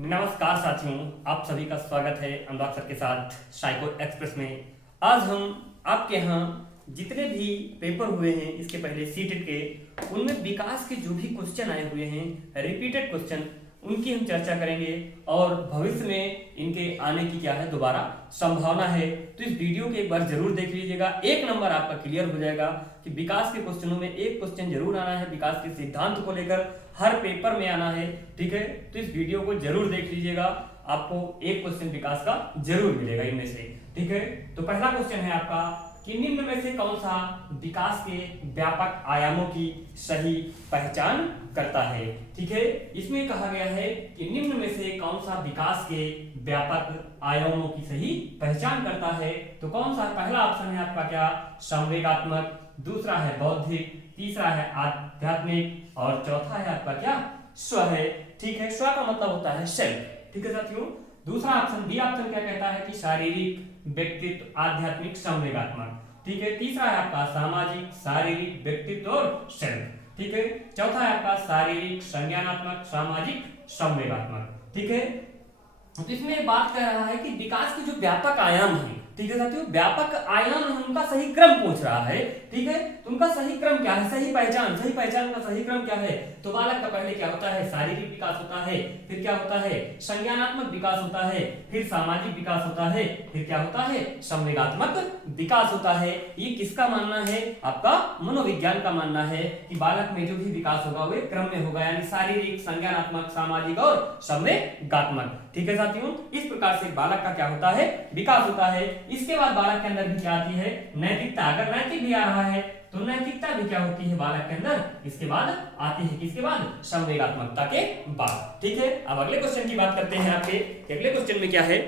नमस्कार साथियों, आप सभी का स्वागत है अनुराग सर के साथ साइको एक्सप्रेस में। आज हम आपके यहाँ जितने भी पेपर हुए हैं इसके पहले सीटेट के, उनमें विकास के जो भी क्वेश्चन आए हुए हैं, रिपीटेड क्वेश्चन, उनकी हम चर्चा करेंगे और भविष्य में इनके आने की क्या है दोबारा संभावना है। तो इस वीडियो को एक बार जरूर देख लीजिएगा, एक नंबर आपका क्लियर हो जाएगा कि विकास के क्वेश्चनों में एक क्वेश्चन जरूर आना है, विकास के सिद्धांत को लेकर हर पेपर में आना है। ठीक है, तो इस वीडियो को जरूर देख लीजिएगा, आपको एक क्वेश्चन विकास का जरूर मिलेगा इनमें से। ठीक है, तो पहला क्वेश्चन है आपका कि निम्न में से कौन सा विकास के व्यापक आयामों की सही पहचान करता है। ठीक है, इसमें कहा गया है कि निम्न में से कौन सा विकास के व्यापक आयामों की सही पहचान करता है। तो कौन सा पहला ऑप्शन है आपका क्या, संवेगात्मक, दूसरा है बौद्धिक, तीसरा है आध्यात्मिक और चौथा है आपका क्या, स्व है। ठीक है, स्व का मतलब होता है सेल्फ। ठीक है साथियों, दूसरा ऑप्शन बी ऑप्शन क्या कहता है कि शारीरिक, व्यक्तित्व, आध्यात्मिक, संवेगात्मक। ठीक है, तीसरा है आपका सामाजिक, शारीरिक, व्यक्तित्व और सेल्फ। ठीक है, चौथा है आपका शारीरिक, संज्ञानात्मक, सामाजिक, संवेगात्मक। ठीक है, तो इसमें बात कर रहा है कि विकास के जो व्यापक आयाम है, ठीक है साथियों, व्यापक आयाम है, उनका सही क्रम पूछ रहा है। ठीक है, तो उनका सही क्रम क्या है, सही पहचान का सही क्रम क्या है। तो बालक का पहले क्या होता है, शारीरिक विकास होता है, फिर क्या होता है, संज्ञानात्मक विकास होता है, फिर सामाजिक विकास होता है, फिर क्या होता है, संवेगात्मक विकास होता है। ये किसका मानना है, आपका मनोविज्ञान का मानना है कि बालक में जो भी विकास होगा वो क्रम में होगा, यानी शारीरिक, संज्ञानात्मक, सामाजिक और संवेगात्मक। ठीक है साथियों, इस प्रकार से बालक का क्या होता है, विकास होता है। इसके बाद बालक के अंदर भी क्या आती है, नैतिकता। अगर नैतिक भी आ रहा है तो नैतिकता भी क्या होती है बालक के अंदर, इसके बाद आती है, किसके बाद, संवेगात्मकता के बाद। ठीक है, अब अगले क्वेश्चन की बात करते हैं आपके, अगले क्वेश्चन में क्या है।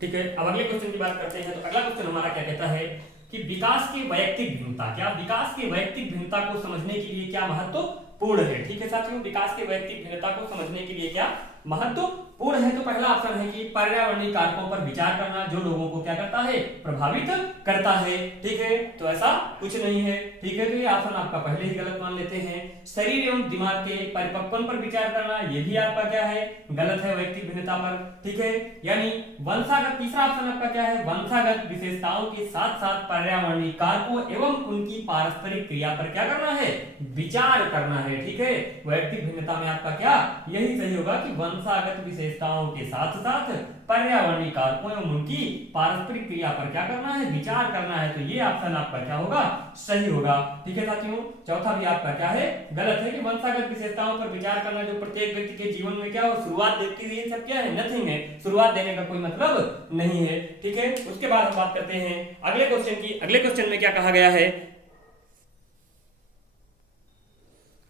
ठीक है, अब अगले क्वेश्चन की बात करते हैं। तो अगला क्वेश्चन हमारा क्या कहता है कि विकास की वैयक्तिक भिन्नता, क्या विकास की वैयक्तिक भिन्नता को समझने के लिए क्या महत्वपूर्ण है। ठीक है साथियों, विकास की वैयक्तिक भिन्नता को समझने के लिए क्या महत्वपूर्ण है। तो पहला ऑप्शन है कि पर्यावरणीय कारकों पर विचार करना, जो लोगों को क्या करता है, प्रभावित करता है। ठीक है, तो ऐसा कुछ नहीं है। ठीक है, तो ये ऑप्शन आपका पहले ही गलत मान लेते हैं। शरीर एवं दिमाग के परिपक्वन पर विचार करना, ये भी आपका क्या है, गलत है वैयक्तिक भिन्नता पर। ठीक है, यानी वंशागत, तीसरा ऑप्शन आपका क्या है, वंशागत विशेषताओं के साथ साथ पर्यावरणीय कारकों एवं उनकी पारस्परिक क्रिया पर क्या करना है, विचार करना है। ठीक है, वैयक्तिक भिन्नता में आपका क्या, यही सही होगा कि वंशागत विशेषताओं के साथ साथ पर्यावरणीय कारकों एवं उनकी पारस्परिक क्रिया पर क्या करना है, विचार करना है। तो ये ऑप्शन आपका क्या होगा, सही होगा। ठीक है साथियों, चौथा भी आपका क्या है, गलत है कि वंशागत विशेषताओं पर विचार करना जो प्रत्येक व्यक्ति के जीवन में क्या हो, शुरुआत देती है, ये सब क्या है, नथिंग है, शुरुआत देने का कोई मतलब नहीं है। ठीक है, उसके बाद हम बात करते हैं अगले क्वेश्चन की। अगले क्वेश्चन में क्या कहा गया है,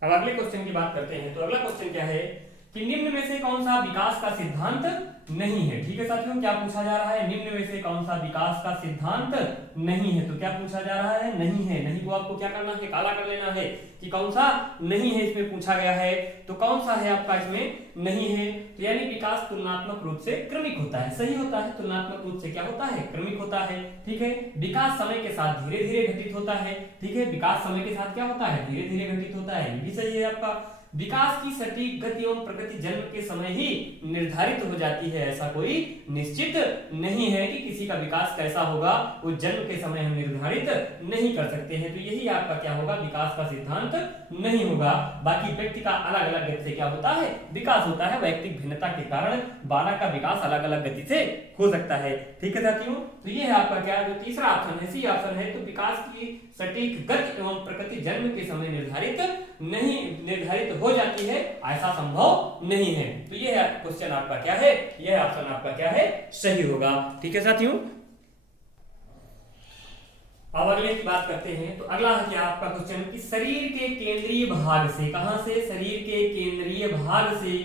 अब अगले क्वेश्चन की बात करते हैं। तो अगला क्वेश्चन क्या है कि निम्न में से कौन सा विकास का सिद्धांत नहीं है। ठीक है साथियों, क्या पूछा जा रहा है, निम्न में से कौन सा विकास का सिद्धांत नहीं है। तो क्या पूछा जा रहा है, नहीं है। नहीं को आपको क्या करना है, काला कर लेना है कि कौन सा नहीं है इसमें पूछा गया है। तो कौन सा है आपका इसमें नहीं है, तो यानी विकास तुलनात्मक रूप से क्रमिक होता है, सही होता है, तुलनात्मक रूप से क्या होता है, क्रमिक होता है। ठीक है, विकास समय के साथ धीरे धीरे घटित होता है। ठीक है, विकास समय के साथ क्या होता है, धीरे धीरे घटित होता है, ये भी सही है आपका। विकास की सटीक गति एवं प्रगति जन्म के समय ही निर्धारित हो जाती है, ऐसा कोई निश्चित नहीं है कि किसी का विकास कैसा होगा वो जन्म के समय हम निर्धारित नहीं कर सकते हैं। तो यही आपका क्या होगा, विकास का सिद्धांत नहीं होगा। बाकी व्यक्ति का अलग अलग गति से क्या होता है, विकास होता है, वैयक्तिक भिन्नता के कारण बालक का विकास अलग अलग गति से हो सकता है। ठीक है साथियों, तो ये है आपका क्या, जो तीसरा ऑप्शन है, सी ऑप्शन है। तो विकास की सटीक गति एवं प्रकृति जन्म के समय निर्धारित हो जाती है, ऐसा संभव नहीं है। तो ये है क्वेश्चन आपका क्या है, यह ऑप्शन आपका क्या है, सही होगा। ठीक है साथियों, अब अगले की बात करते हैं। तो अगला है क्या आपका क्वेश्चन कि शरीर के केंद्रीय भाग से, कहां से, शरीर के केंद्रीय भाग से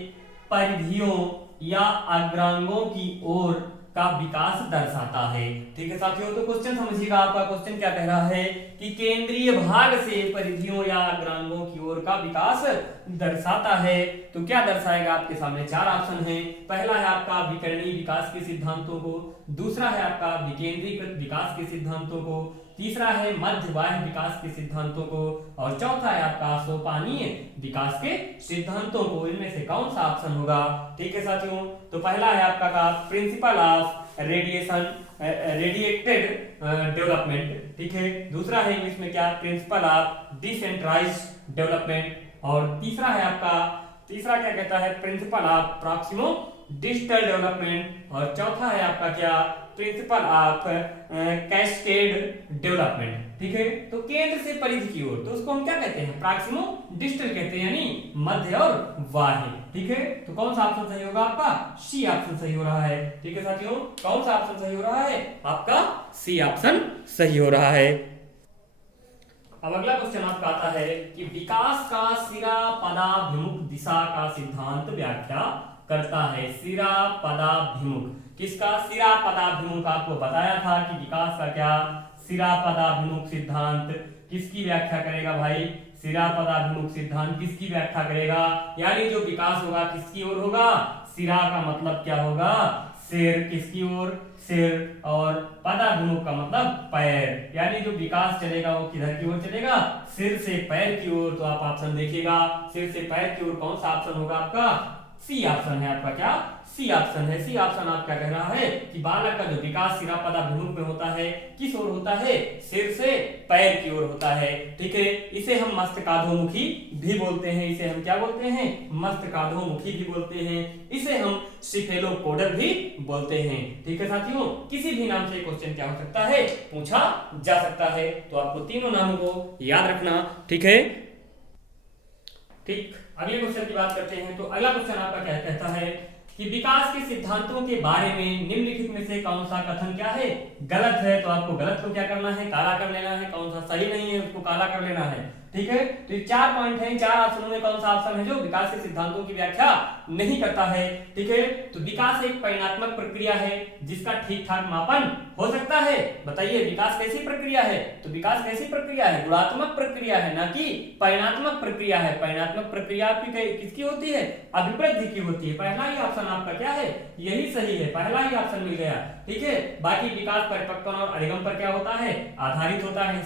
परिधियों या अग्रांगों की ओर का विकास दर्शाता है। ठीक है साथियों, तो क्वेश्चन समझिएगा, आपका क्वेश्चन क्या कह रहा है कि केंद्रीय भाग से परिधियों या अग्रांगों की ओर का विकास दर्शाता है। तो क्या दर्शाएगा, आपके सामने चार ऑप्शन है। पहला है आपका विकर्णीय विकास के सिद्धांतों को, दूसरा है आपका विकेंद्रीकृत विकास के सिद्धांतों को, तीसरा है मध्य बाह्य विकास के सिद्धांतों को, और चौथा है आपका सोपानीय विकास के सिद्धांतों को। इनमें से कौन सा ऑप्शन होगा? ठीक है साथियों, तो पहला है आपका का प्रिंसिपल ऑफ रेडिएटेड डेवलपमेंट, ठीक है। दूसरा है इंग्लिश में क्या? Principle of decentralised development. और तीसरा है आपका, तीसरा क्या कहता है? Principle of proximo digital development. और चौथा है आपका क्या? प्रिंसिपल ऑफ कैस्केड डेवलपमेंट, ठीक है। तो केंद्र से परिधि की ओर, तो उसको हम क्या कहते हैं? प्रॉक्सिमो डिजिटल कहते हैं, यानी मध्य और बाह्य, ठीक है। तो कौन सा ऑप्शन सही होगा आपका? सी ऑप्शन सही हो रहा है, ठीक है साथियों। कौन सा ऑप्शन सही हो रहा है? आपका सी ऑप्शन सही हो रहा है। अब अगला क्वेश्चन आपका आता है कि विकास का सिरा पदाभिमुख दिशा का सिद्धांत व्याख्या करता है। सिरा पदाभिमुख किसका? सिरा पदाभिमुख। आपको बताया था कि विकास का क्या? सिरा पदाभिमुख सिद्धांत किसकी व्याख्या करेगा भाई? सिरा पदाभिमुख सिद्धांत किसकी व्याख्या करेगा? यानी जो विकास होगा किसकी ओर होगा? सिरा का मतलब क्या होगा? सिर। किसकी ओर? सिर। और पदाभिमुख का मतलब पैर, यानी जो विकास चलेगा वो किधर की ओर चलेगा? सिर से पैर की ओर। तो आप ऑप्शन देखिएगा, सिर से पैर की ओर कौन सा ऑप्शन होगा आपका? सी ऑप्शन है आपका। क्या? सी ऑप्शन है। सी ऑप्शन आप क्या कह रहा है कि बालक का जो विकास सिरा पदाभिमुख में होता है, किस ओर होता है? सिर से पैर की ओर होता है, ठीक है। इसे हम मस्तकाधोमुखी भी बोलते हैं। इसे हम क्या बोलते हैं? मस्तकाधोमुखी भी बोलते हैं। इसे हम सिफेलोपोडल भी बोलते हैं, ठीक है साथियों। किसी भी नाम से क्वेश्चन क्या हो सकता है? पूछा जा सकता है। तो आपको तीनों नामों को याद रखना, ठीक है। ठीक, अगले क्वेश्चन की बात करते हैं। तो अगला क्वेश्चन आपका क्या कहता है कि विकास के सिद्धांतों के बारे में निम्नलिखित में से कौन सा कथन क्या है? गलत है। तो आपको गलत को क्या करना है? काला कर लेना है। कौन सा सही नहीं है उसको काला कर लेना है, ठीक है। तो ये 4 पॉइंट हैं। 4 ऑप्शनों में कौन सा ऑप्शन है जो विकास के सिद्धांतों की व्याख्या नहीं करता है, ठीक है। तो विकास एक परिणात्मक प्रक्रिया है जिसका ठीक ठाक मापन हो सकता है। बताइए विकास कैसी प्रक्रिया है? तो विकास कैसी प्रक्रिया है? गुणात्मक प्रक्रिया है, ना कि परिणात्मक प्रक्रिया है। परिणात्मक प्रक्रिया आपकी किसकी होती है? अभिवृद्धि की होती है। पहला ही ऑप्शन आपका क्या है? यही सही है, पहला ही ऑप्शन मिल गया, ठीक है। बाकी विकास परिपक्वन और अधिगम पर क्या होता है? आधारित होता है,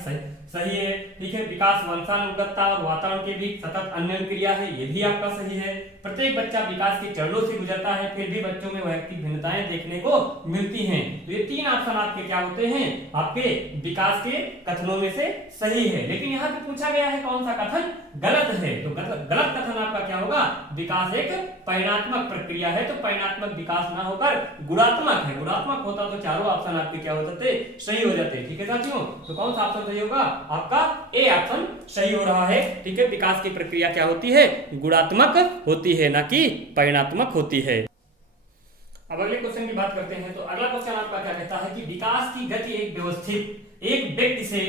सही है, ठीक है। विकास वंशानुगतता और वातावरण के बीच सतत अन्योन्य क्रिया है, ये भी आपका सही है। प्रत्येक बच्चा विकास के चरणों से गुजरता है, फिर भी बच्चों में वैयक्तिक भिन्नताएं देखने को मिलती हैं। तो ये 3 ऑप्शन आपके क्या होते हैं? आपके विकास के कथनों में से सही है। लेकिन यहाँ पे पूछा गया है कौन सा कथन गलत है। तो गलत कथन आपका क्या होगा? विकास एक परिणात्मक प्रक्रिया है। तो परिणात्मक विकास ना होकर गुणात्मक है। गुणात्मक होता तो चारों ऑप्शन आपके क्या हो जाते? सही हो जाते, ठीक है साथियों। तो कौन सा ऑप्शन सही होगा? आपका ए ऑप्शन सही हो रहा है, ठीक है। विकास की प्रक्रिया क्या होती है? गुणात्मक होती है, ना कि परिणात्मक होती है। अब अगले क्वेश्चन की बात करते हैं। तो अगला क्वेश्चन आपका क्या कहता है कि विकास की गति एक व्यवस्थित एक व्यक्ति से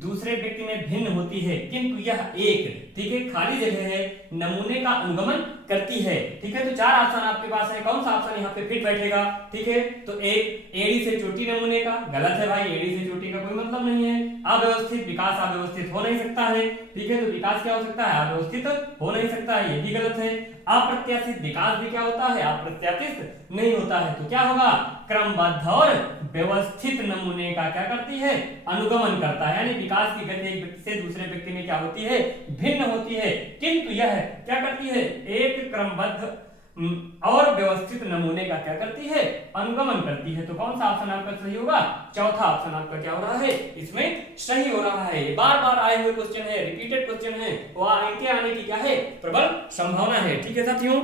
दूसरे व्यक्ति में भिन्न होती है, किंतु यह एक, ठीक है, खाली जगह है, नमूने का अनुगमन करती है, ठीक है। तो 4 ऑप्शन आपके पास है। कौन सा ऑप्शन यहाँ पे फिट बैठेगा? ठीक है, तो एक एड़ी से चोटी नमूने का, गलत है भाई, एड़ी से चोटी का कोई मतलब नहीं है। अव्यवस्थित, विकास अव्यवस्थित हो नहीं सकता है, ठीक है। तो विकास क्या हो सकता है? अव्यवस्थित हो नहीं सकता है, ये भी गलत है। अप्रत्याशित विकास भी क्या होता है? अप्रत्याशित नहीं होता है। तो क्या होगा? क्रमबद्ध और व्यवस्थित नमूने का क्या करती है? अनुगमन करता है। यानी विकास की गति एक व्यक्ति से दूसरे व्यक्ति में क्या होती है? भिन्न होती है, किंतु यह क्या करती है? एक क्रमबद्ध और व्यवस्थित नमूने का क्या करती है? अनुगमन करती है। तो कौन सा ऑप्शन आपका सही होगा? चौथा ऑप्शन आपका क्या हो रहा है? इसमें सही हो रहा है। बार बार आए हुए क्वेश्चन है, रिपीटेड क्वेश्चन है, वह इनके आने की क्या है? प्रबल संभावना है, ठीक है साथियों।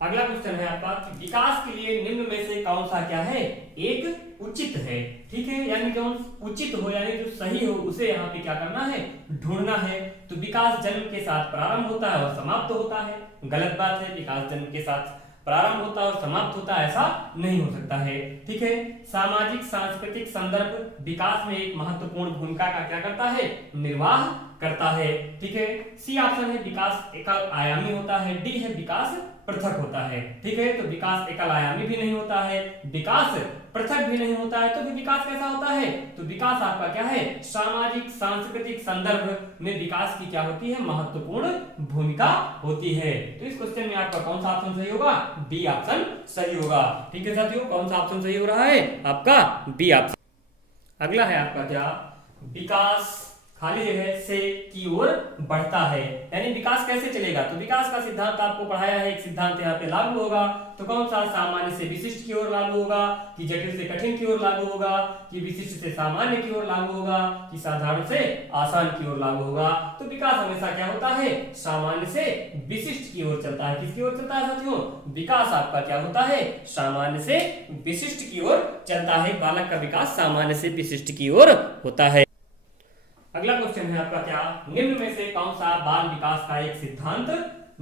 अगला क्वेश्चन है आपका कि विकास के लिए निम्न में से कौन सा क्या है? एक उचित है, ठीक है। यानी कौन उचित हो, यानी जो सही हो उसे यहाँ पे क्या करना है? ढूंढना है। तो विकास जन्म के साथ प्रारंभ होता है और समाप्त होता है, गलत बात है। विकास जन्म के साथ प्रारंभ होता है और समाप्त होता है, ऐसा नहीं हो सकता है, ठीक है। सामाजिक सांस्कृतिक संदर्भ विकास में एक महत्वपूर्ण भूमिका का क्या करता है? निर्वाह करता है, ठीक है। सी ऑप्शन है विकास एकल आयामी होता है। डी है विकास पृथक होता है, ठीक है। तो विकास एकल आयामी भी नहीं होता है, विकास पृथक भी नहीं होता है, तो फिर विकास कैसा होता है? तो विकास आपका क्या है? सामाजिक सांस्कृतिक संदर्भ में विकास की क्या होती है? महत्वपूर्ण भूमिका होती है। तो इस क्वेश्चन में आपका कौन सा ऑप्शन सही होगा? बी ऑप्शन सही होगा, ठीक है साथियों। कौन सा ऑप्शन सही हो रहा है? आपका बी ऑप्शन। अगला है आपका क्या, विकास खाली जगह से की ओर बढ़ता है। यानी विकास कैसे चलेगा, तो विकास का सिद्धांत आपको पढ़ाया है, एक सिद्धांत यहाँ पे लागू होगा, तो कौन सा, सामान्य से विशिष्ट की ओर लागू होगा, कि जटिल से कठिन की ओर लागू होगा, कि विशिष्ट से सामान्य की ओर लागू होगा, कि साधारण से आसान की ओर लागू होगा। तो विकास हमेशा क्या होता है, सामान्य से विशिष्ट की ओर चलता है। किसकी ओर चलता है साथियों, विकास आपका क्या होता है, सामान्य से विशिष्ट की ओर चलता है। बालक का विकास सामान्य से विशिष्ट की ओर होता है। अगला क्वेश्चन है आपका क्या, निम्न में से कौन सा बाल विकास का एक सिद्धांत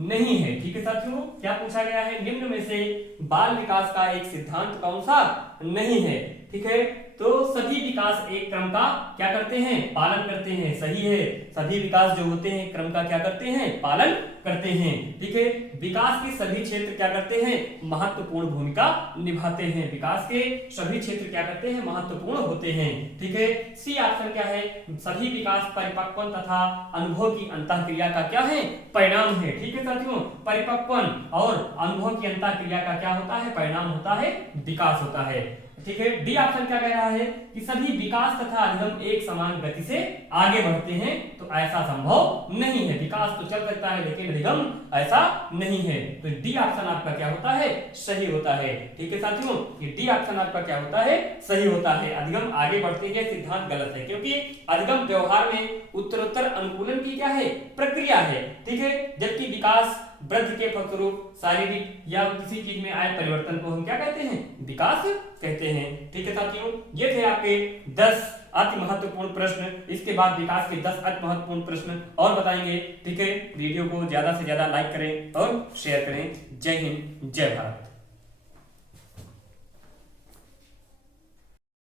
नहीं है। ठीक है साथियों, क्या पूछा गया है, निम्न में से बाल विकास का एक सिद्धांत कौन सा नहीं है। ठीक है, तो सभी विकास एक क्रम का क्या करते हैं, पालन करते हैं। सही है, सभी विकास जो होते हैं क्रम का क्या करते हैं, पालन करते हैं। ठीक है, विकास के सभी क्षेत्र क्या करते हैं, महत्वपूर्ण भूमिका निभाते हैं। विकास के सभी क्षेत्र क्या करते हैं, महत्वपूर्ण होते हैं। ठीक है, सी ऑप्शन क्या है, सभी विकास परिपक्वन तथा अनुभव की अंतःक्रिया का क्या है, परिणाम है। ठीक है साथियों, परिपक्वन और अनुभव की अंतःक्रिया का क्या होता है, परिणाम होता है, विकास होता है। ठीक है, डी ऑप्शन क्या कह रहा है कि सभी विकास तथा अधिगम एक समान गति से आगे बढ़ते हैं, तो ऐसा संभव नहीं है। विकास तो चल सकता है लेकिन अधिगम ऐसा नहीं है, तो डी ऑप्शन आपका क्या होता है, सही होता है। ठीक है साथियों, ये डी ऑप्शन आपका क्या होता है, सही होता है। अधिगम आगे बढ़ते हैं सिद्धांत गलत है, क्योंकि अधिगम व्यवहार में उत्तरोत्तर अनुकूलन की क्या है, प्रक्रिया है। ठीक है, जबकि विकास वृद्धि के फलस्वरूप शारीरिक या किसी चीज में आए परिवर्तन को हम क्या कहते हैं, विकास कहते हैं। ठीक है साथियों, ये थे आपके 10 अति महत्वपूर्ण प्रश्न। इसके बाद विकास के 10 अति महत्वपूर्ण प्रश्न और बताएंगे। ठीक है, वीडियो को ज्यादा से ज्यादा लाइक करें और शेयर करें। जय हिंद, जय भारत।